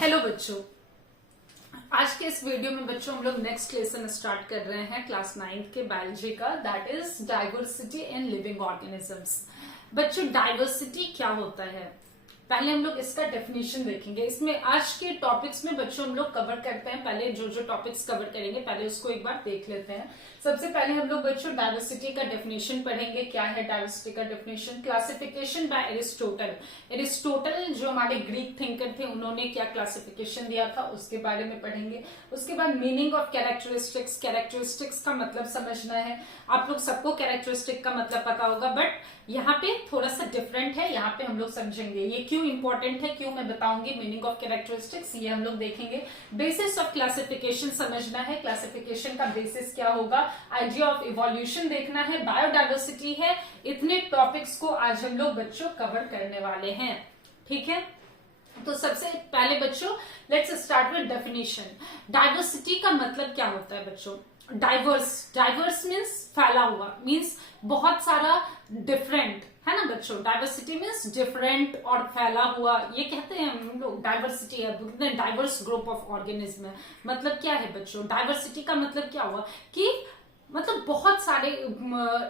Hello बच्चों, आज के इस वीडियो में बच्चों हम लोग नेक्स्ट लेसन स्टार्ट कर रहे हैं क्लास 9 के बायोलॉजी का, that is diversity in living organisms. बच्चों, डाइवर्सिटी क्या होता है, पहले हम लोग इसका डेफिनेशन देखेंगे। इसमें आज के टॉपिक्स में बच्चों हम लोग कवर करते हैं, पहले जो जो टॉपिक्स कवर करेंगे पहले उसको एक बार देख लेते हैं। सबसे पहले हम लोग बच्चों डाइवर्सिटी का डेफिनेशन पढ़ेंगे। क्या है डाइवर्सिटी का definition? Classification bye Aristotle. Aristotle जो हमारे ग्रीक थिंकर थे, उन्होंने क्या क्लासिफिकेशन दिया था उसके बारे में पढ़ेंगे। उसके बाद मीनिंग ऑफ कैरेक्टरिस्टिक्स। कैरेक्टरिस्टिक्स का मतलब समझना है। आप लोग सबको कैरेक्टरिस्टिक का मतलब पता होगा, बट यहाँ पे थोड़ा सा डिफरेंट है, यहाँ पे हम लोग समझेंगे ये क्यों इंपॉर्टेंट है, क्यों मैं बताऊंगी। मीनिंग ऑफ कैरेक्टरिस्टिक्स ये हम लोग देखेंगे। बेसिस ऑफ क्लासिफिकेशन समझना है, क्लासिफिकेशन का बेसिस क्या होगा। आइडिया ऑफ इवोल्यूशन देखना है। बायोडाइवर्सिटी है। इतने टॉपिक्स को आज हम लोग बच्चों कवर करने वाले हैं, ठीक है। तो सबसे पहले बच्चों let's start with definition. Diversity का मतलब क्या होता है बच्चों? डाइवर्स मीन्स फैला हुआ, मीन्स बहुत सारा, डिफरेंट, है ना बच्चों। डाइवर्सिटी मीन्स डिफरेंट और फैला हुआ, ये कहते हैं हम लोग। डाइवर्सिटी है, डाइवर्स ग्रुप ऑफ ऑर्गेनिज्म है। मतलब क्या है बच्चों? डाइवर्सिटी का मतलब क्या हुआ कि मतलब बहुत सारे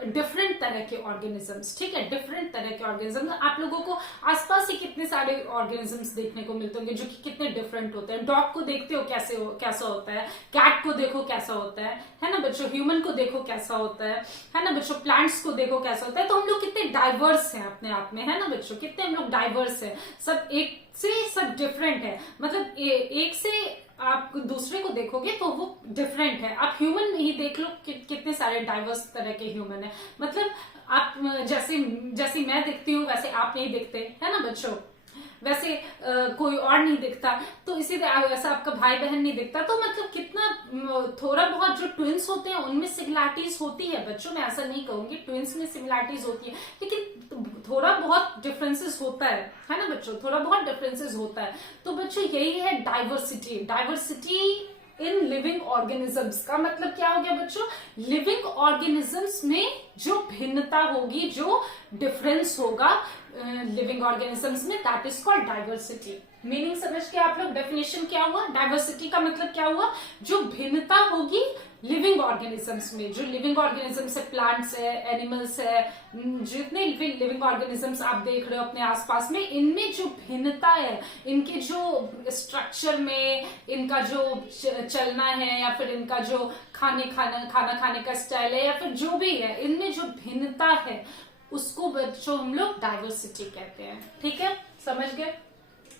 डिफरेंट तरह के ऑर्गेनिजम्स, ठीक है। डिफरेंट तरह के ऑर्गेनिजम्स, आप लोगों को आसपास ही कितने सारे ऑर्गेनिजम्स देखने को मिलते होंगे जो कि कितने डिफरेंट होते हैं। डॉग को देखते हो कैसा होता है, कैट को देखो कैसा होता है ना बच्चों। ह्यूमन को देखो कैसा होता है ना बच्चों। प्लांट्स को देखो कैसा होता है। तो हम लोग कितने डाइवर्स हैं अपने आप में, है ना बच्चों। कितने हम लोग डाइवर्स हैं, सब एक से सब डिफरेंट है। मतलब एक से आप दूसरे को देखोगे तो वो डिफरेंट है। आप ह्यूमन ही देख लो कितने सारे डाइवर्स तरह के ह्यूमन है। मतलब आप जैसे मैं दिखती हूँ वैसे आप नहीं दिखते, है ना बच्चों। वैसे कोई और नहीं दिखता, तो इसी तरह वैसा आपका भाई बहन नहीं दिखता। तो मतलब कितना थोड़ा बहुत जो ट्विंस होते हैं उनमें सिमिलैरिटीज होती है बच्चों। मैं ऐसा नहीं कहूंगी, ट्विंस में सिमिलैरिटीज होती है, लेकिन थोड़ा बहुत डिफरेंसेस होता है ना बच्चों। थोड़ा बहुत डिफरेंसेस होता है। तो बच्चों यही है diversity. Diversity in living organisms का मतलब क्या हो गया बच्चों? लिविंग ऑर्गेनिजम्स में जो भिन्नता होगी, जो डिफरेंस होगा लिविंग ऑर्गेनिजम्स में, that is called diversity. Meaning समझ के आप लोग डेफिनेशन क्या हुआ? डाइवर्सिटी का मतलब क्या हुआ? जो भिन्नता होगी लिविंग ऑर्गेनिजम्स में। जो लिविंग ऑर्गेनिजम्स है, प्लांट्स है, एनिमल्स है, जितने लिविंग ऑर्गेनिजम्स आप देख रहे हो अपने आसपास में, इनमें जो भिन्नता है, इनके जो स्ट्रक्चर में, इनका जो चलना है, या फिर इनका जो खाना खाने का स्टाइल है, या फिर जो भी है, इनमें जो भिन्नता है उसको बच्चों हम लोग डाइवर्सिटी कहते हैं, ठीक है। समझ गए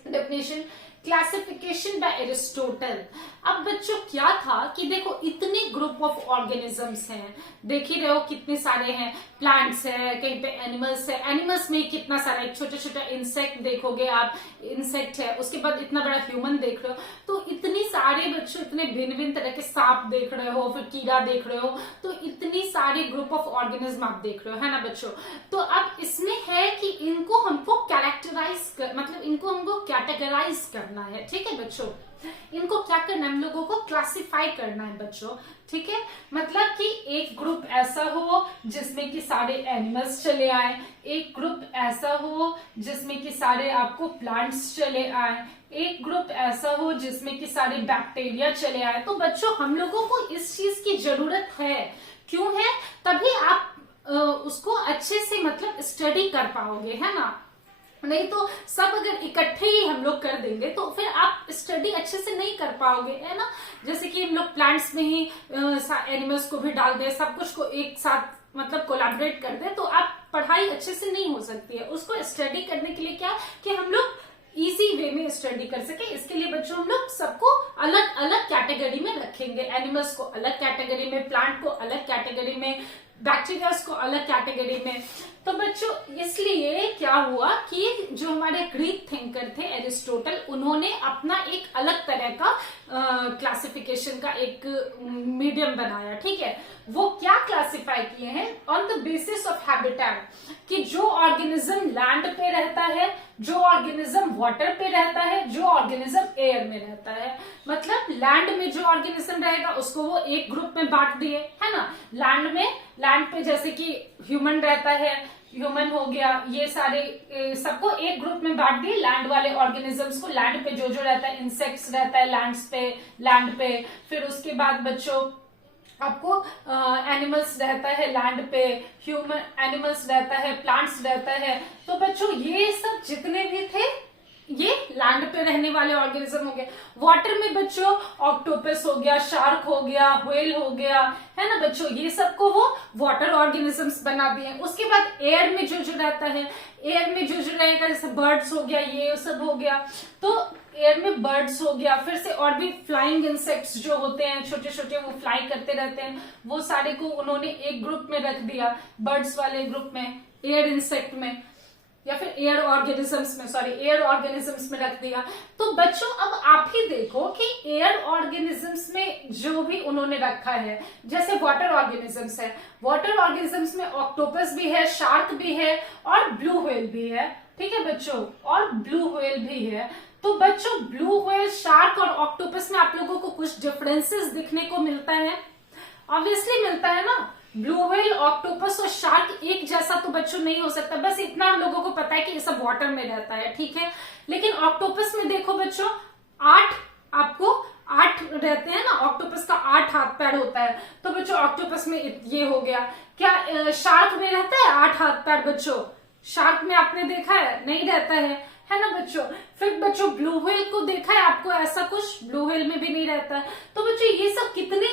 डेफिनेशन। Classification bye Aristotle. अब बच्चों क्या था कि देखो इतने ग्रुप ऑफ ऑर्गेनिजम्स हैं, देख ही रहे हो कितने सारे हैं। प्लांट्स है, कहीं पे एनिमल्स है, एनिमल्स में कितना सारा, एक छोटा छोटा इंसेक्ट देखोगे आप, इंसेक्ट है, उसके बाद इतना बड़ा ह्यूमन देख रहे हो। तो इतनी सारे बच्चों, इतने भिन्न भिन्न तरह के सांप देख रहे हो, फिर कीड़ा देख रहे हो, तो इतनी सारी ग्रुप ऑफ ऑर्गेनिज्म आप देख रहे हो, है ना बच्चों। तो अब इसमें है कि इनको हमको मतलब इनको हमको कैटेगराइज करना है, ठीक है बच्चों। इनको क्या करना है? हम लोगों को क्लासिफाई करना है बच्चों, ठीक है। मतलब कि एक ग्रुप ऐसा हो जिसमें कि सारे एनिमल्स चले आए, एक ग्रुप ऐसा हो जिसमें कि सारे आपको प्लांट्स चले आए, एक ग्रुप ऐसा हो जिसमें कि सारे बैक्टीरिया चले आए। तो बच्चों हम लोगों को इस चीज की जरूरत है। क्यों है? तभी आप उसको अच्छे से मतलब स्टडी कर पाओगे, है ना। नहीं तो सब अगर इकट्ठे ही हम लोग कर देंगे तो फिर आप स्टडी अच्छे से नहीं कर पाओगे, है ना। जैसे कि हम लोग प्लांट्स में ही एनिमल्स को भी डाल दें, सब कुछ को एक साथ मतलब कोलैबोरेट कर दें, तो आप पढ़ाई अच्छे से नहीं हो सकती है। उसको स्टडी करने के लिए क्या कि हम लोग इजी वे में स्टडी कर सके, इसके लिए बच्चों हम लोग सबको अलग अलग कैटेगरी में रखेंगे। एनिमल्स को अलग कैटेगरी में, प्लांट को अलग कैटेगरी में, बैक्टीरियाज को अलग कैटेगरी में। तो बच्चों इसलिए क्या हुआ कि जो हमारे ग्रीक थिंकर थे एरिस्टोटल, उन्होंने अपना एक अलग तरह का क्लासिफिकेशन का एक मीडियम बनाया, ठीक है। वो क्या क्लासिफाई किए हैं? On the basis of habitat, कि जो ऑर्गेनिज्म लैंड पे रहता है, जो ऑर्गेनिज्म वाटर पे रहता है, जो ऑर्गेनिज्म एयर में रहता है। मतलब लैंड में जो ऑर्गेनिज्म रहेगा उसको वो एक ग्रुप में बांट दिए, है ना। लैंड पे जैसे कि ह्यूमन रहता है, ह्यूमन हो गया, ये सारे सबको एक ग्रुप में बांट दिए। लैंड वाले ऑर्गेनिजम्स को, लैंड पे जो जो रहता है, इंसेक्ट्स रहता है लैंड पे। फिर उसके बाद बच्चों आपको एनिमल्स रहता है लैंड पे, ह्यूमन एनिमल्स रहता है, प्लांट्स रहता है। तो बच्चों ये सब जितने भी थे ये लैंड पे रहने वाले ऑर्गेनिज्म हो गए। वाटर में बच्चों ऑक्टोपस हो गया, शार्क हो गया, व्हेल हो गया, है ना बच्चों, ये सबको वो वाटर ऑर्गेनिजम्स बना दिए। उसके बाद एयर में जो जो रहता है, एयर में जो जो रहेगा, जैसे बर्ड्स हो गया, ये सब हो गया। तो एयर में बर्ड्स हो गया, फिर से और भी फ्लाइंग इंसेक्ट्स जो होते हैं छोटे छोटे, वो फ्लाई करते रहते हैं, वो सारे को उन्होंने एक ग्रुप में रख दिया, बर्ड्स वाले ग्रुप में, एयर इंसेक्ट में, या फिर एयर ऑर्गेनिजम्स में, सॉरी एयर ऑर्गेनिजम्स में रख दिया। तो बच्चों अब आप ही देखो कि एयर ऑर्गेनिजम्स में जो भी उन्होंने रखा है, जैसे वाटर ऑर्गेनिजम्स है, वाटर ऑर्गेनिजम्स में ऑक्टोपस भी है, शार्क भी है और ब्लू व्हेल भी है, ठीक है बच्चों, और ब्लू व्हेल भी है। तो बच्चों ब्लू व्हेल, शार्क और ऑक्टोपस में आप लोगों को कुछ डिफरेंसेस दिखने को मिलता है, ऑब्वियसली मिलता है ना। ब्लू व्हेल, ऑक्टोपस और शार्क एक जैसा तो बच्चों नहीं हो सकता, बस इतना हम लोगों को पता है कि ये सब वाटर में रहता है, ठीक है। लेकिन ऑक्टोपस में देखो बच्चों, 8 रहते हैं ना, ऑक्टोपस का 8 हाथ पैर होता है। तो बच्चों ऑक्टोपस में ये हो गया। क्या शार्क में रहता है 8 हाथ पैर बच्चों? शार्क में आपने देखा है? नहीं रहता है ना बच्चों। फिर बच्चों ब्लू व्हेल को देखा है आपको ऐसा कुछ? ब्लू व्हेल में भी नहीं रहता है। तो बच्चों ये सब कितने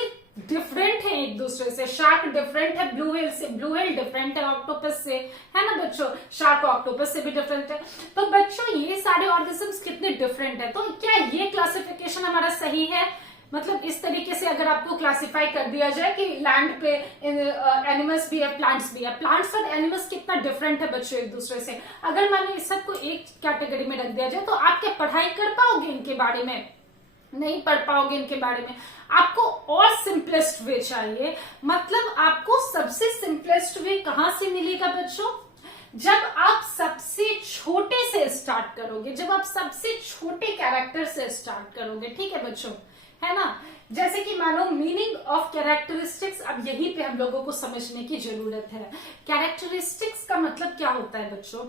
डिफरेंट है एक दूसरे से। शार्क डिफरेंट है ब्लू व्हेल से, ब्लू व्हेल डिफरेंट है ऑक्टोपस से, है ना बच्चों। शार्क ऑक्टोपस से भी डिफरेंट है। तो बच्चों ये सारे ऑर्गेनिजम्स कितने डिफरेंट है। तो क्या ये क्लासिफिकेशन हमारा सही है? मतलब इस तरीके से अगर आपको क्लासिफाई कर दिया जाए कि लैंड पे एनिमल्स भी है, प्लांट्स भी है, प्लांट्स और एनिमल्स कितना डिफरेंट है बच्चों एक दूसरे से। अगर मैंने इस सबको एक कैटेगरी में रख दिया जाए तो आप क्या पढ़ाई कर पाओगे इनके बारे में? नहीं पढ़ पाओगे इनके बारे में। आपको और सिंपलेस्ट वे चाहिए। मतलब आपको सबसे सिंपलेस्ट वे कहां से मिलेगा बच्चों? जब आप सबसे छोटे से स्टार्ट करोगे, जब आप सबसे छोटे कैरेक्टर से स्टार्ट करोगे, ठीक है बच्चों, है ना। जैसे कि मानो मीनिंग ऑफ कैरेक्टरिस्टिक्स, अब यही पे हम लोगों को समझने की जरूरत है। कैरेक्टरिस्टिक्स का मतलब क्या होता है बच्चों?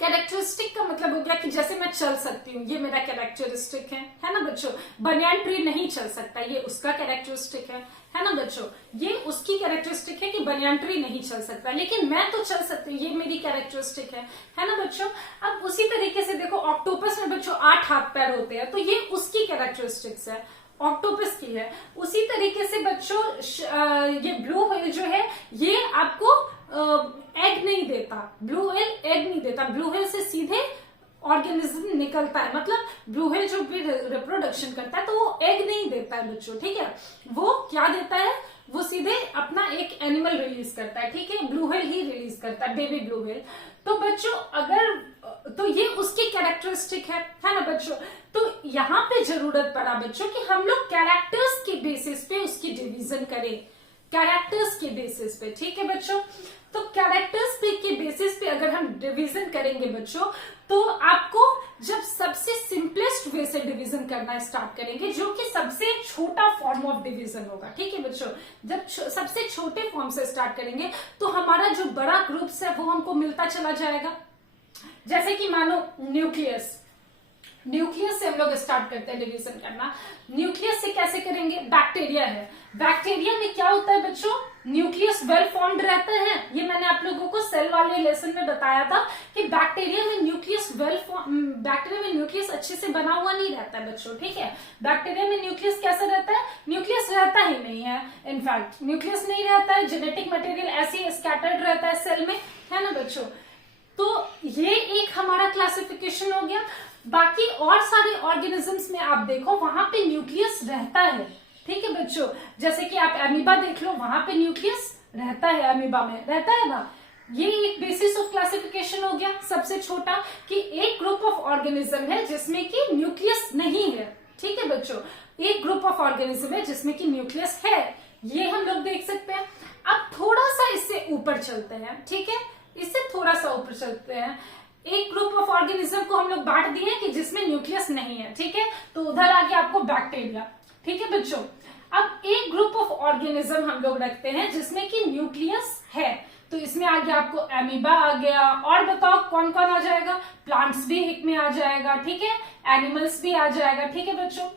कैरेक्टरिस्टिक का मतलब हो गया कि जैसे मैं चल सकती हूँ, ये मेरा कैरेक्टरिस्टिक है ना बच्चों। बनियान ट्री नहीं चल सकता, ये उसका कैरेक्टरिस्टिक है ना बच्चों। ये उसकी कैरेक्टरिस्टिक है कि बनियान ट्री नहीं चल सकता, लेकिन मैं तो चल सकती हूँ, ये मेरी कैरेक्टरिस्टिक है ना बच्चों। अब उसी तरीके से देखो ऑक्टोपस में बच्चों 8 हाथ पैर होते हैं, तो ये उसकी कैरेक्टरिस्टिक्स है, ऑक्टोपस की है। उसी तरीके से बच्चों ये ब्लू व्हेल जो है ये आपको एग नहीं देता, ब्लू व्हेल एग नहीं देता, ब्लू व्हेल से सीधे ऑर्गेनिज्म निकलता है। मतलब ब्लू व्हेल जो भी रिप्रोडक्शन करता है तो वो एग नहीं देता है बच्चों, ठीक है। वो क्या देता है? वो सीधे अपना एक एनिमल रिलीज करता है, ठीक है। ब्लू व्हेल ही रिलीज करता है, बेबी ब्लू व्हेल। तो बच्चों अगर तो ये उसकी कैरेक्टरिस्टिक है ना बच्चों। तो यहाँ पे जरूरत पड़ा बच्चों कि हम लोग कैरेक्टर्स के बेसिस पे उसकी डिवीजन करें, कैरेक्टर्स के बेसिस पे, ठीक है बच्चों। तो कैरेक्टर्स पे के बेसिस पे अगर हम डिवीजन करेंगे बच्चों, तो आपको जब सबसे सिंपलेस्ट वे से डिवीजन करना स्टार्ट करेंगे, जो कि सबसे छोटा फॉर्म ऑफ डिवीजन होगा, ठीक है बच्चों। जब सबसे छोटे फॉर्म से स्टार्ट करेंगे तो हमारा जो बड़ा ग्रुप्स है वो हमको मिलता चला जाएगा। जैसे कि मानो न्यूक्लियस से हम लोग स्टार्ट करते हैं डिवीजन करना। न्यूक्लियस से कैसे करेंगे? बैक्टीरिया है, बैक्टीरिया में क्या होता है बच्चों? न्यूक्लियस वेल फॉर्म्ड रहता है। ये मैंने आप लोगों को सेल वाले लेसन में बताया था कि बैक्टीरिया में न्यूक्लियस अच्छे से बना हुआ नहीं रहता है बच्चों, ठीक है। बैक्टीरिया में न्यूक्लियस कैसा रहता है? न्यूक्लियस रहता ही नहीं है, इनफैक्ट न्यूक्लियस नहीं रहता है, जेनेटिक मटेरियल ऐसे स्कैटर्ड रहता है सेल में, है ना बच्चों। तो ये एक हमारा क्लासिफिकेशन हो गया। बाकी और सारे ऑर्गेनिजम्स में आप देखो वहां पे न्यूक्लियस रहता है, ठीक है बच्चों। जैसे कि आप एमीबा देख लो, वहां पे न्यूक्लियस रहता है, एमीबा में रहता है ना। ये एक बेसिस ऑफ क्लासिफिकेशन हो गया सबसे छोटा, कि एक ग्रुप ऑफ ऑर्गेनिज्म है जिसमें कि न्यूक्लियस नहीं है, ठीक है बच्चों। एक ग्रुप ऑफ ऑर्गेनिज्म है जिसमें कि न्यूक्लियस है, ये हम लोग देख सकते हैं। अब थोड़ा सा इससे ऊपर चलते हैं, ठीक है, इससे थोड़ा सा ऊपर चलते हैं। एक ग्रुप ऑफ ऑर्गेनिज्म को हम लोग बांट दिए कि जिसमें न्यूक्लियस नहीं है, ठीक है। तो उधर आ गया आपको बैक्टीरिया, ठीक है बच्चों। अब एक ग्रुप ऑफ ऑर्गेनिज्म हम लोग रखते हैं जिसमें कि न्यूक्लियस है, तो इसमें आ गया आपको एमीबा आ गया, और बताओ कौन कौन आ जाएगा, प्लांट्स भी एक में आ जाएगा, ठीक है, एनिमल्स भी आ जाएगा, ठीक है बच्चों।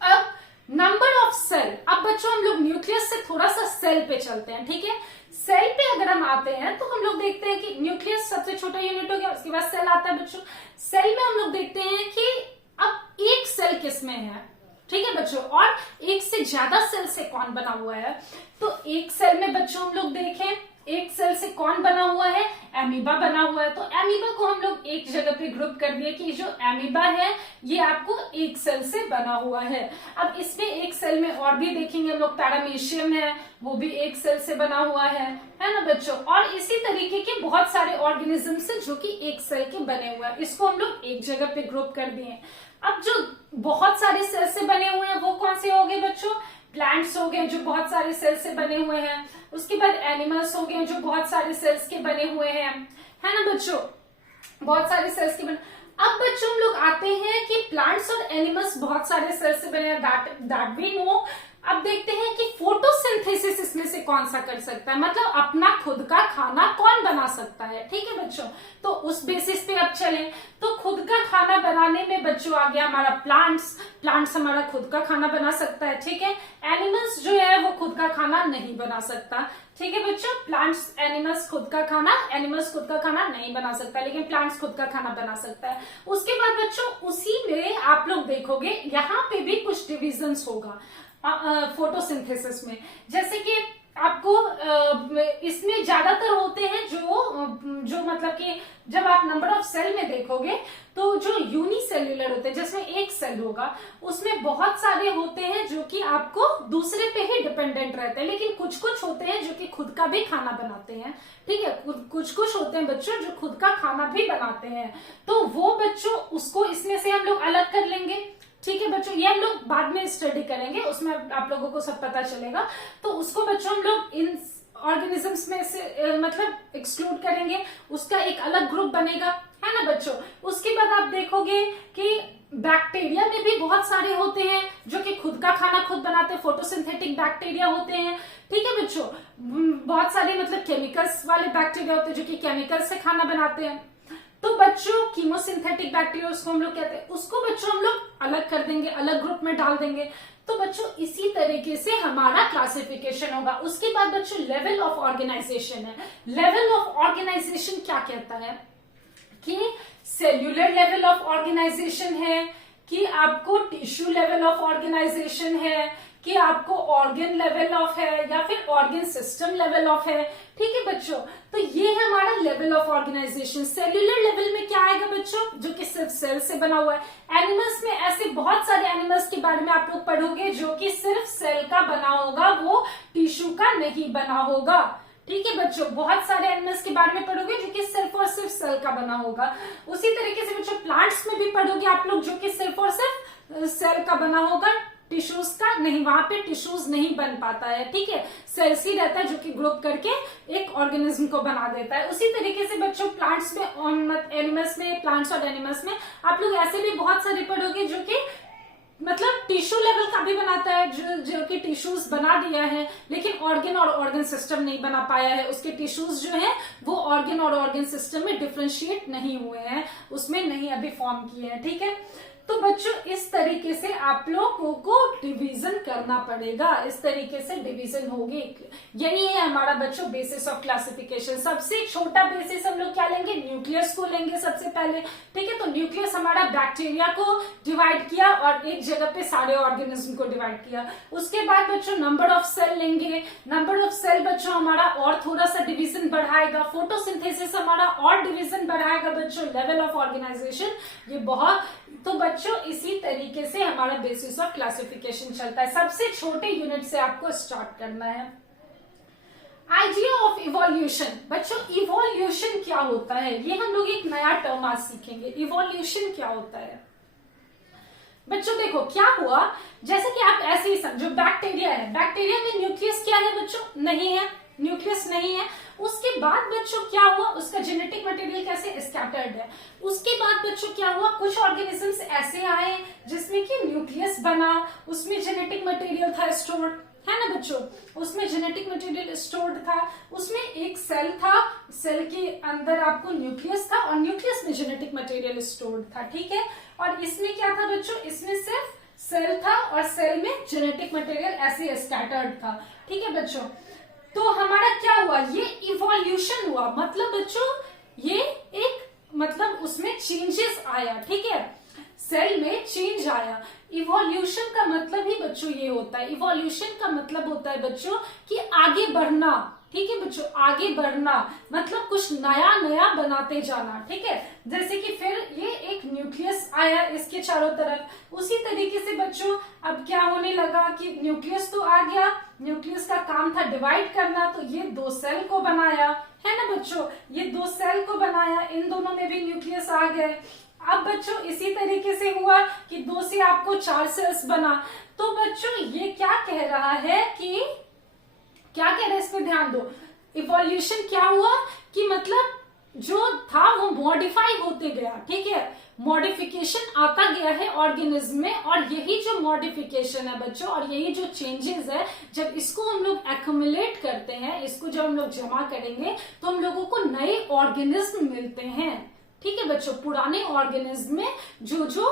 अब नंबर ऑफ सेल, अब बच्चों हम लोग न्यूक्लियस से थोड़ा सा सेल पे चलते हैं, ठीक है। सेल पे अगर हम आते हैं तो हम लोग देखते हैं कि न्यूक्लियस सबसे छोटा यूनिट हो गया, उसके बाद सेल आता है बच्चों। सेल में हम लोग देखते हैं कि अब एक सेल किसमें है, ठीक है बच्चों, और एक से ज्यादा सेल से कौन बना हुआ है। तो एक सेल में बच्चों हम लोग देखें एक सेल से कौन बना हुआ है, एमीबा बना हुआ है। तो एमीबा को हम लोग एक जगह पे ग्रुप कर दिए कि जो एमीबा है ये आपको एक सेल से बना हुआ है। अब इसमें एक सेल में और भी देखेंगे हम लोग, पैरामीशियम है, वो भी एक सेल से बना हुआ है ना बच्चों। और इसी तरीके के बहुत सारे ऑर्गेनिजम्स है जो कि एक सेल के बने हुए हैं, इसको हम लोग एक जगह पे ग्रुप कर दिए। अब जो बहुत सारे सेल से बने हुए हैं वो कौन से हो गए बच्चों, प्लांट्स हो गए जो बहुत सारे सेल से बने हुए हैं, उसके बाद एनिमल्स हो गए जो बहुत सारे सेल्स के बने हुए हैं, है ना बच्चों, बहुत सारे सेल्स के बने। अब बच्चों हम लोग आते हैं कि प्लांट्स और एनिमल्स बहुत सारे सेल्स से बने हैं, दैट वी नो। अब देखते हैं कि फोटोसिंथेसिस इसमें से कौन सा कर सकता है, मतलब अपना खुद का खाना कौन बना सकता है, ठीक है बच्चों। तो उस बेसिस पे अब चलें तो खुद का खाना बनाने में बच्चों आ गया हमारा प्लांट्स हमारा खुद का खाना बना सकता है, ठीक है। एनिमल्स जो है वो खुद का खाना नहीं बना सकता, ठीक है बच्चों। एनिमल्स खुद का खाना नहीं बना सकता, लेकिन प्लांट्स खुद का खाना बना सकता है। उसके बाद बच्चों उसी में आप लोग देखोगे यहाँ पे भी कुछ डिविजन्स होगा फोटोसिंथेसिस में, जैसे कि आपको इसमें ज्यादातर होते हैं जो मतलब कि जब आप नंबर ऑफ सेल में देखोगे तो जो यूनिसेल्युलर होते हैं जिसमें एक सेल होगा, उसमें बहुत सारे होते हैं जो कि आपको दूसरे पे ही डिपेंडेंट रहते हैं, लेकिन कुछ कुछ होते हैं जो कि खुद का भी खाना बनाते हैं, ठीक है। कुछ कुछ होते हैं बच्चों जो खुद का खाना भी बनाते हैं, तो वो बच्चों उसको इसमें से हम लोग अलग कर लेंगे, ठीक है बच्चों। ये हम लोग बाद में स्टडी करेंगे, उसमें आप लोगों को सब पता चलेगा। तो उसको बच्चों हम लोग इन ऑर्गेनिजम्स में से मतलब एक्सक्लूड करेंगे, उसका एक अलग ग्रुप बनेगा, है ना बच्चों। उसके बाद आप देखोगे कि बैक्टीरिया में भी बहुत सारे होते हैं जो कि खुद का खाना खुद बनाते हैं, फोटोसिंथेटिक बैक्टीरिया होते हैं, ठीक है बच्चों। बहुत सारे मतलब केमिकल्स वाले बैक्टीरिया होते हैं जो कि केमिकल से खाना बनाते हैं। तो बच्चों कीमोसिंथेटिक बैक्टीरिया उसको हम लोग कहते हैं, उसको बच्चों हम लोग अलग कर देंगे, अलग ग्रुप में डाल देंगे। तो बच्चों इसी तरीके से हमारा क्लासिफिकेशन होगा। उसके बाद बच्चों लेवल ऑफ ऑर्गेनाइजेशन है। लेवल ऑफ ऑर्गेनाइजेशन क्या कहता है कि सेल्यूलर लेवल ऑफ ऑर्गेनाइजेशन है, कि आपको टिश्यू लेवल ऑफ ऑर्गेनाइजेशन है, कि आपको ऑर्गन लेवल ऑफ है, या फिर ऑर्गन सिस्टम लेवल ऑफ है, ठीक है बच्चों। तो ये है हमारा level of organisation. Cellular level में क्या आएगा बच्चों, जो कि सिर्फ सेल से बना हुआ है। एनिमल्स में ऐसे बहुत सारे एनिमल्स के बारे में आप लोग पढ़ोगे जो कि सिर्फ सेल का बना होगा, वो टिश्यू का नहीं बना होगा, ठीक है बच्चों। बहुत सारे एनिमल्स के बारे में पढ़ोगे जो कि सिर्फ और सिर्फ सेल का बना होगा। उसी तरीके से बच्चों प्लांट्स में भी पढ़ोगे आप लोग जो कि सिर्फ और सिर्फ सेल का बना होगा, टिश्यूज का नहीं, वहां पे टिश्यूज नहीं बन पाता है, ठीक है। सेल्स ही रहता है जो कि ग्रुप करके एक ऑर्गेनिज्म को बना देता है। उसी तरीके से बच्चों प्लांट्स में, एनिमल्स में, प्लांट्स और एनिमल्स में आप लोग ऐसे भी बहुत सारे पढ़ोगे जो कि मतलब टिश्यू लेवल का भी बनाता है, जो कि टिश्यूज बना दिया है, लेकिन ऑर्गन और ऑर्गन सिस्टम नहीं बना पाया है। उसके टिश्यूज जो है वो ऑर्गन और ऑर्गन सिस्टम में डिफरेंशिएट नहीं हुए हैं, उसमें नहीं अभी फॉर्म किए हैं, ठीक है। तो बच्चों इस तरीके से आप लोगों को डिवीजन करना पड़ेगा, इस तरीके से डिवीजन होगी। यही है हमारा बच्चों बेसिस ऑफ क्लासिफिकेशन। सबसे छोटा बेसिस हम लोग क्या लेंगे, न्यूक्लियस को लेंगे सबसे पहले, ठीक है। तो न्यूक्लियस हमारा बैक्टीरिया को डिवाइड किया और एक जगह पे सारे ऑर्गेनिज्म को डिवाइड किया। उसके बाद बच्चों नंबर ऑफ सेल लेंगे। नंबर ऑफ सेल बच्चों हमारा और थोड़ा सा डिवीजन बढ़ाएगा। फोटोसिंथेसिस हमारा और डिवीजन बढ़ाएगा बच्चों। लेवल ऑफ ऑर्गेनाइजेशन ये बहुत, तो बच्चों इसी तरीके से हमारा बेसिस ऑफ क्लासिफिकेशन चलता है। सबसे छोटे यूनिट से आपको स्टार्ट करना है। Idea of evolution. बच्चों इवोल्यूशन क्या होता है, ये हम लोग एक नया टर्म आज सीखेंगे। इवोल्यूशन क्या होता है बच्चों, देखो क्या हुआ, जैसे कि आप ऐसे ही समझो बैक्टीरिया है, बैक्टीरिया में न्यूक्लियस क्या है बच्चों, नहीं है, न्यूक्लियस नहीं है। उसके बाद बच्चों क्या हुआ, उसका जेनेटिक मटेरियल कैसे स्कैटर्ड है। उसके बाद बच्चों क्या हुआ, कुछ ऑर्गेनिजम्स ऐसे आए जिसमें कि न्यूक्लियस बना, उसमें जेनेटिक मटेरियल था स्टोर्ड, है ना बच्चों। उसमें जेनेटिक मटेरियल स्टोर्ड था, उसमें एक सेल था, सेल के अंदर आपको न्यूक्लियस था और न्यूक्लियस में जेनेटिक मटेरियल स्टोर्ड था, ठीक है। और इसमें क्या था बच्चों, इसमें सिर्फ सेल था और सेल में जेनेटिक मटेरियल ऐसे स्कैटर्ड था, ठीक है बच्चों। तो हमारा क्या हुआ, ये इवोल्यूशन हुआ, मतलब बच्चों ये एक मतलब उसमें चेंजेस आया, ठीक है, सेल में चेंज आया। इवोल्यूशन का मतलब ही बच्चों ये होता है, इवोल्यूशन का मतलब होता है बच्चों कि आगे बढ़ना, ठीक है बच्चों, आगे बढ़ना मतलब कुछ नया नया बनाते जाना, ठीक है। जैसे कि फिर ये एक न्यूक्लियस आया इसके चारों तरफ, उसी तरीके से बच्चों अब क्या होने लगा कि न्यूक्लियस तो आ गया, न्यूक्लियस का काम था डिवाइड करना, तो ये 2 सेल को बनाया, है ना बच्चों, ये 2 सेल को बनाया, इन दोनों में भी न्यूक्लियस आ गए। अब बच्चों इसी तरीके से हुआ कि 2 से आपको 4 सेल्स बना। तो बच्चों ये क्या कह रहा है कि क्या कह रहा है, इस पे ध्यान दो। इवोल्यूशन क्या हुआ कि मतलब जो था वो मॉडिफाई होते गया, ठीक है, मॉडिफिकेशन आता गया है ऑर्गेनिज्म में। और यही जो मॉडिफिकेशन है बच्चों और यही जो चेंजेस है, जब इसको हम लोग एक्यूमुलेट करते हैं, इसको जब हम लोग जमा करेंगे तो हम लोगों को नए ऑर्गेनिज्म मिलते हैं, ठीक है बच्चों। पुराने ऑर्गेनिज्म में जो जो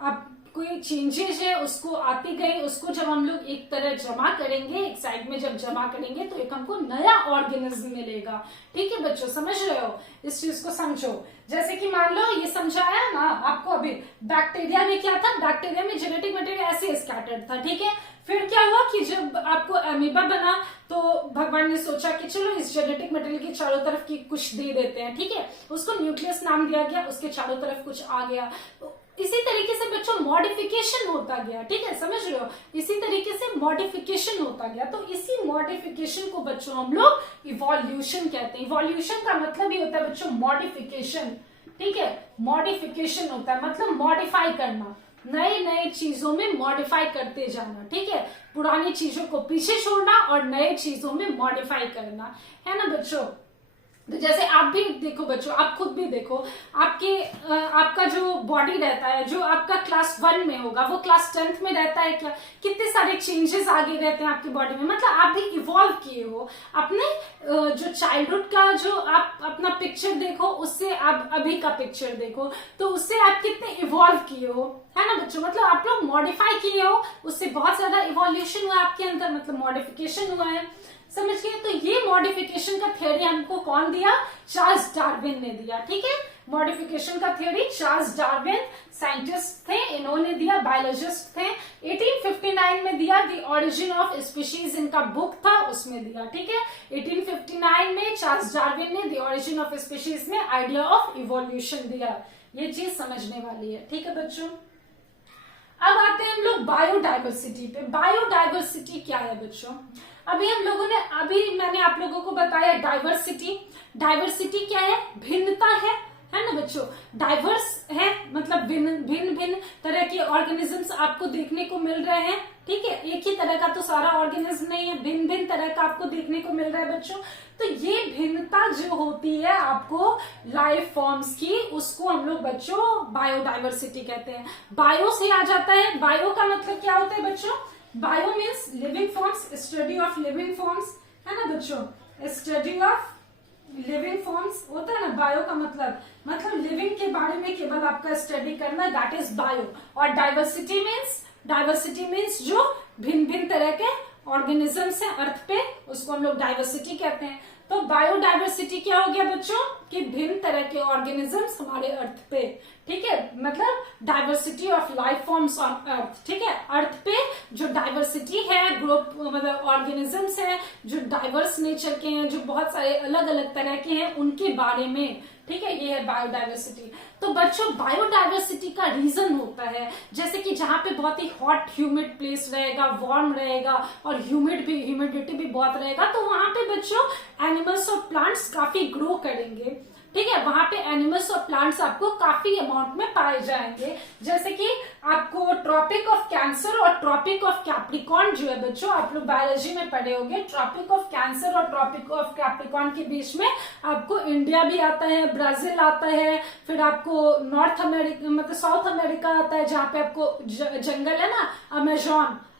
अब कोई चेंजेस है उसको आते गए, उसको जब हम लोग एक तरह जमा करेंगे, एक साइड में जब जमा करेंगे तो एक हमको नया ऑर्गेनिज्म मिलेगा, ठीक है बच्चों, समझ रहे हो, इस चीज को समझो। जैसे कि मान लो ये समझाया ना आपको अभी, बैक्टीरिया में क्या था, बैक्टीरिया में जेनेटिक मटेरियल ऐसे स्कैटर्ड था, ठीक है। फिर क्या हुआ कि जब आपको अमीबा बना तो भगवान ने सोचा कि चलो इस जेनेटिक मटेरियल के चारों तरफ की कुछ दे देते हैं, ठीक है, उसको न्यूक्लियस नाम दिया गया, उसके चारों तरफ कुछ आ गया। तो इसी तरीके से बच्चों मॉडिफिकेशन होता गया, ठीक है, समझ रहे हो, इसी तरीके से मॉडिफिकेशन होता गया। तो इसी मॉडिफिकेशन को बच्चों हम लोग इवोल्यूशन कहते हैं। इवोल्यूशन का मतलब ही होता है बच्चों मॉडिफिकेशन, ठीक है, मॉडिफिकेशन होता है मतलब मॉडिफाई करना, नए नए चीजों में मॉडिफाई करते जाना, ठीक है, पुरानी चीजों को पीछे छोड़ना और नए चीजों में मॉडिफाई करना, है ना बच्चों। तो जैसे आप भी देखो बच्चों, आप खुद भी देखो, आपका जो बॉडी रहता है, जो आपका क्लास 1 में होगा वो क्लास 10th में रहता है क्या, कितने सारे चेंजेस आगे रहते हैं आपकी बॉडी में, मतलब आप भी इवॉल्व किए हो। अपने जो चाइल्डहुड का जो आप अपना पिक्चर देखो, उससे आप अभी का पिक्चर देखो, तो उससे आप कितने इवॉल्व किए हो, है ना बच्चों, मतलब आप लोग मॉडिफाई किए हो, उससे बहुत ज्यादा इवोल्यूशन हुआ आपके अंदर, मतलब मॉडिफिकेशन हुआ है, समझ गए। तो ये मॉडिफिकेशन का थ्योरी हमको कौन दिया, चार्ल्स डार्विन ने दिया, ठीक है। मॉडिफिकेशन का थ्योरी चार्ल्स डार्विन साइंटिस्ट थे, इन्होंने दिया, बायोलॉजिस्ट थे। 1859 में दिया, द ओरिजिन ऑफ स्पीशीज इनका बुक था, उसमें दिया, ठीक है। 1859 में चार्ल्स डार्विन ने द ओरिजिन ऑफ स्पीशीज में आइडिया ऑफ इवोल्यूशन दिया। ये चीज समझने वाली है, ठीक है बच्चों। अब आते हैं हम लोग बायोडाइवर्सिटी पे। बायोडाइवर्सिटी क्या है बच्चों, अभी हम लोगों ने, अभी मैंने आप लोगों को बताया डाइवर्सिटी। डाइवर्सिटी क्या है, भिन्नता है ना बच्चों। डाइवर्स है मतलब भिन्न भिन्न तरह के ऑर्गेनिजम्स आपको देखने को मिल रहे हैं, ठीक है, एक ही तरह का तो सारा ऑर्गेनिज्म नहीं है, भिन्न भिन्न तरह का आपको देखने को मिल रहा है बच्चों। तो ये भिन्नता जो होती है आपको लाइफ फॉर्म्स की, उसको हम लोग बच्चों बायोडाइवर्सिटी कहते हैं। बायो से आ जाता है, बायो का मतलब क्या होता है बच्चों, bio means living forms, study of living forms, है ना बच्चों, स्टडी ऑफ लिविंग फॉर्म्स होता है ना बायो का मतलब लिविंग के बारे में केवल आपका स्टडी करना, दैट इज बायो। और डाइवर्सिटी मीन्स जो भिन्न भिन्न तरह के ऑर्गेनिजम्स हैं अर्थ पे, उसको हम लोग डाइवर्सिटी कहते हैं। तो बायोडाइवर्सिटी क्या हो गया बच्चों, कि भिन्न तरह के ऑर्गेनिजम्स हमारे अर्थ पे, ठीक है, मतलब diversity of life forms on अर्थ, ठीक है। अर्थ पे जो डाइवर्सिटी है, ग्रुप मतलब ऑर्गेनिजम्स है जो डाइवर्स नेचर के हैं, जो बहुत सारे अलग अलग तरह के हैं, उनके बारे में, ठीक है, ये है बायोडाइवर्सिटी। तो बच्चों बायोडाइवर्सिटी का रीजन होता है, जैसे कि जहां पे बहुत ही हॉट ह्यूमिड प्लेस रहेगा, वार्म रहेगा और ह्यूमिडिटी भी बहुत रहेगा, तो वहां पे बच्चों एनिमल्स और प्लांट्स काफी ग्रो करेंगे, ठीक है, वहां पे एनिमल्स और प्लांट्स आपको काफी अमाउंट में पाए जाएंगे। जैसे कि आपको ट्रॉपिक ऑफ कैंसर और ट्रॉपिक ऑफ कैप्रिकॉर्न जो है बच्चों, आप लोग बायोलॉजी में पढ़े होंगे, ट्रॉपिक ऑफ कैंसर और ट्रॉपिक ऑफ कैप्रिकॉर्न के बीच में आपको इंडिया भी आता है, ब्राजील आता है, फिर आपको नॉर्थ अमेरिका मतलब साउथ अमेरिका आता है, जहाँ पे आपको जंगल है ना,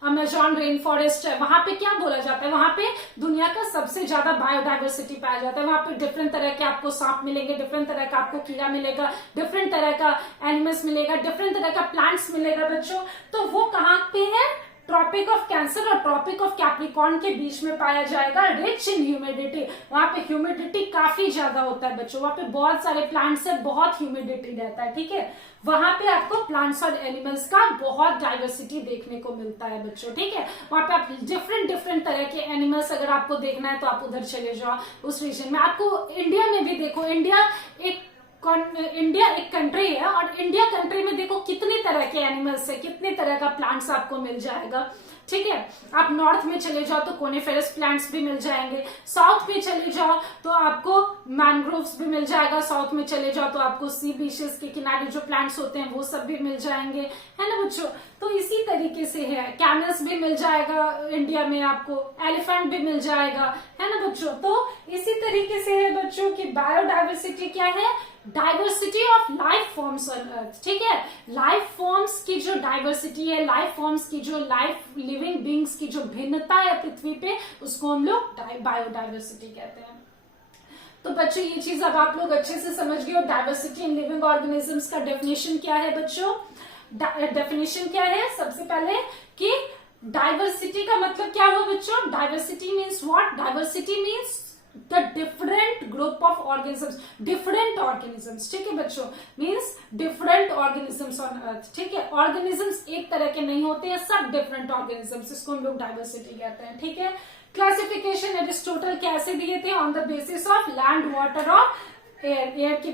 अमेजॉन रेन फॉरेस्ट है, वहां पे क्या बोला जाता है, वहां पे दुनिया का सबसे ज्यादा बायोडाइवर्सिटी पाया जाता है। वहां पे डिफरेंट तरह के आपको सांप मिलेंगे, डिफरेंट तरह का आपको कीड़ा मिलेगा, डिफरेंट तरह का एनिमल्स मिलेगा, डिफरेंट तरह का प्लांट्स मिलेगा बच्चों। तो वो कहाँ पे है, ट्रॉपिक ऑफ कैंसर और ट्रॉपिक ऑफ कैप्रिकॉर्न के बीच में पाया जाएगा, रिच इन ह्यूमिडिटी। वहां पे ह्यूमिडिटी काफी ज्यादा होता है बच्चों, वहां पे बहुत सारे प्लांट्स है, बहुत ह्यूमिडिटी रहता है, ठीक है। वहां पे आपको प्लांट्स और एनिमल्स का बहुत डाइवर्सिटी देखने को मिलता है बच्चों, ठीक है। वहां पे आप डिफरेंट तरह के एनिमल्स अगर आपको देखना है तो आप उधर चले जाओ उस रीजन में। आपको इंडिया में भी देखो, इंडिया एक कंट्री है और इंडिया कंट्री में देखो कितनी तरह के एनिमल्स है, कितने तरह का प्लांट्स आपको मिल जाएगा, ठीक है। आप नॉर्थ में चले जाओ तो कोनिफेरस प्लांट्स भी मिल जाएंगे, साउथ में चले जाओ तो आपको मैनग्रोव्स भी मिल जाएगा, साउथ में चले जाओ तो आपको सी बीचेस के किनारे जो प्लांट्स होते हैं वो सब भी मिल जाएंगे, है ना बच्चों। तो इसी तरीके से है, कैमल्स भी मिल जाएगा इंडिया में, आपको एलिफेंट भी मिल जाएगा, है ना बच्चों। तो इसी तरीके से है बच्चों की बायोडाइवर्सिटी क्या है, diversity of life forms on अर्थ, ठीक है। लाइफ फॉर्म्स की जो डाइवर्सिटी है, लाइफ फॉर्म्स की जो लाइफ लिविंग बींग्स की जो भिन्नता है पृथ्वी पे, उसको हम लोग बायोडाइवर्सिटी कहते हैं। तो बच्चों ये चीज अब आप लोग अच्छे से समझ गए। और डाइवर्सिटी इन लिविंग ऑर्गेनिजम्स का डेफिनेशन क्या है बच्चों, डेफिनेशन क्या है, सबसे पहले कि डाइवर्सिटी का मतलब क्या हुआ बच्चों, diversity means what, diversity means the different group of organisms, different organisms, ठीक है बच्चों, means different organisms on earth, ठीक है। ऑर्गेनिजम्स एक तरह के नहीं होते हैं, सब डिफरेंट ऑर्गेनिजम्स, इसको हम लोग डाइवर्सिटी कहते हैं, ठीक है। क्लासिफिकेशन एरिस्टोटल कैसे दिए थे, on the basis of land, water और एयर। एयर के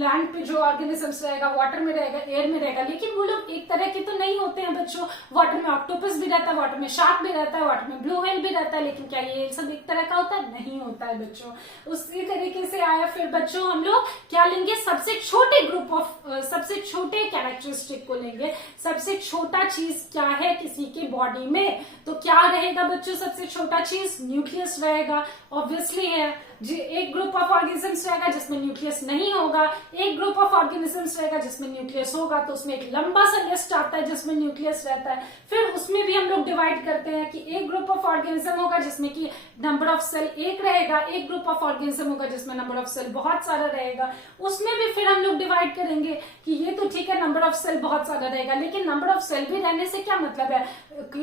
लैंड पे जो ऑर्गेनिजम्स रहेगा, वाटर में रहेगा, एयर में रहेगा, लेकिन वो लोग एक तरह के तो नहीं होते हैं बच्चों। वाटर में ऑक्टोपस भी रहता है, वाटर में शार्क भी रहता है, वाटर में ब्लू व्हेल भी रहता है, लेकिन क्या ये सब एक तरह का होता है, नहीं होता है बच्चों। उसी तरीके से आया फिर बच्चों हम लोग क्या लेंगे, सबसे छोटे ग्रुप ऑफ, सबसे छोटे कैरेक्टरिस्टिक को लेंगे। सबसे छोटा चीज क्या है किसी के बॉडी में, तो क्या रहेगा बच्चों, सबसे छोटा चीज न्यूक्लियस रहेगा, ऑब्वियसली है जी। एक ग्रुप ऑफ ऑर्गेनिजम्स रहेगा जिसमें न्यूक्लियस नहीं होगा, एक ग्रुप ऑफ ऑर्गेनिजम्स रहेगा जिसमें न्यूक्लियस होगा, तो उसमें एक लंबा सा लिस्ट आता है जिसमें न्यूक्लियस रहता है। फिर उसमें भी हम लोग डिवाइड करते हैं कि एक ग्रुप ऑफ ऑर्गेनिज्म होगा जिसमें कि नंबर ऑफ सेल एक रहेगा, एक ग्रुप ऑफ ऑर्गेनिज्म होगा जिसमें नंबर ऑफ सेल बहुत सारा रहेगा। उसमें भी फिर हम लोग डिवाइड करेंगे कि ये तो ठीक है नंबर ऑफ सेल बहुत सारा रहेगा, लेकिन नंबर ऑफ सेल भी रहने से क्या मतलब है,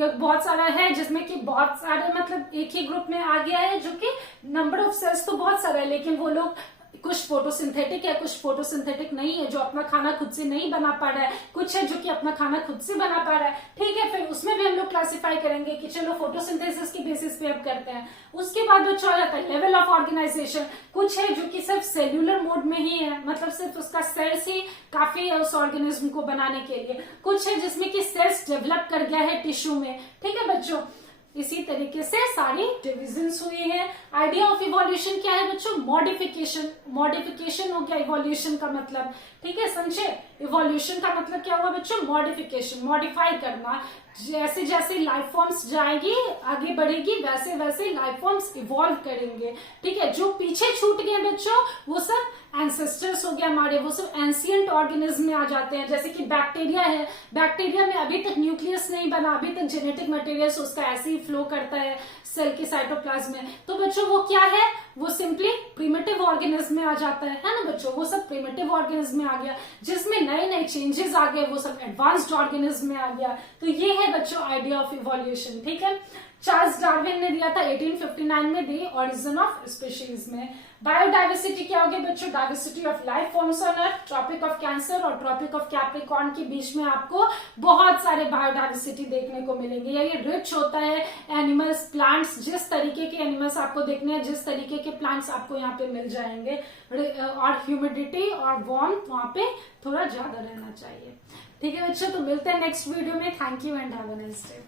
बहुत सारा है जिसमें कि बहुत सारे मतलब एक ही ग्रुप में आ गया है, जो कि नंबर ऑफ सेल्स तो बहुत सारा है, लेकिन वो लोग कुछ फोटोसिंथेटिक है, कुछ फोटोसिंथेटिक नहीं है, जो अपना खाना खुद से नहीं बना पा रहा है, कुछ है जो कि अपना खाना खुद से बना पा रहा है, ठीक है। फिर उसमें भी हम लोग क्लासिफाई करेंगे कि चलो फोटोसिंथेसिस के बेसिस पे अब करते हैं। उसके बाद बच्चों आ जाता है लेवल ऑफ ऑर्गेनाइजेशन। कुछ है जो कि सिर्फ सेल्यूलर मोड में ही है, मतलब सिर्फ उसका सेल्स ही काफी है उस ऑर्गेनिज्म को बनाने के लिए। कुछ है जिसमें कि सेल्स डेवलप कर गया है टिश्यू में, ठीक है बच्चों। इसी तरीके से सारी डिविजन्स हुई है। आइडिया ऑफ इवोल्यूशन क्या है बच्चों, मॉडिफिकेशन। मॉडिफिकेशन हो गया इवोल्यूशन का मतलब, ठीक है, समझे। इवोल्यूशन का मतलब क्या हुआ बच्चों, मॉडिफिकेशन, मॉडिफाई करना। जैसे जैसे लाइफ फॉर्म्स जाएगी आगे बढ़ेगी, वैसे वैसे लाइफ फॉर्म्स इवॉल्व करेंगे, ठीक है। जो पीछे छूट गए बच्चों वो सब एंसेस्टर्स हो गया हमारे, वो सब एंशियंट ऑर्गेनिज्म में आ जाते हैं। जैसे कि बैक्टीरिया है, बैक्टीरिया में अभी तक न्यूक्लियस नहीं बना, अभी तक जेनेटिक मटेरियल उसका ऐसे ही फ्लो करता है सेल के साइटोप्लाज्म में, तो बच्चों वो क्या है, वो सिंपली प्रिमिटिव ऑर्गेनिज्म में आ जाता है ना बच्चों। वो सब प्रिमिटिव ऑर्गेनिज्म में आ गया, जिसमें नए नए चेंजेस आ गए, वो सब एडवांस्ड ऑर्गेनिज्म में आ गया। तो ये है बच्चों आइडिया ऑफ इवोल्यूशन, ठीक है। चार्ल्स डार्विन ने दिया था 1859 में, दी ऑरिजिन ऑफ स्पीशीज में। बायोडाइवर्सिटी क्या हो गया बच्चों, diversity of life forms on earth. Tropic of cancer और ट्रॉपिक ऑफ कैप्रिकॉर्न के बीच में आपको बहुत सारे बायोडाइवर्सिटी देखने को मिलेंगे। ये रिच होता है एनिमल्स, प्लांट्स, जिस तरीके के एनिमल्स आपको देखने हैं, जिस तरीके के प्लांट्स आपको यहाँ पे मिल जाएंगे। और ह्यूमिडिटी और वार्मथ वहां पे थोड़ा ज्यादा रहना चाहिए, ठीक है बच्चों। तो मिलते हैं नेक्स्ट वीडियो में। Thank you and have a nice day.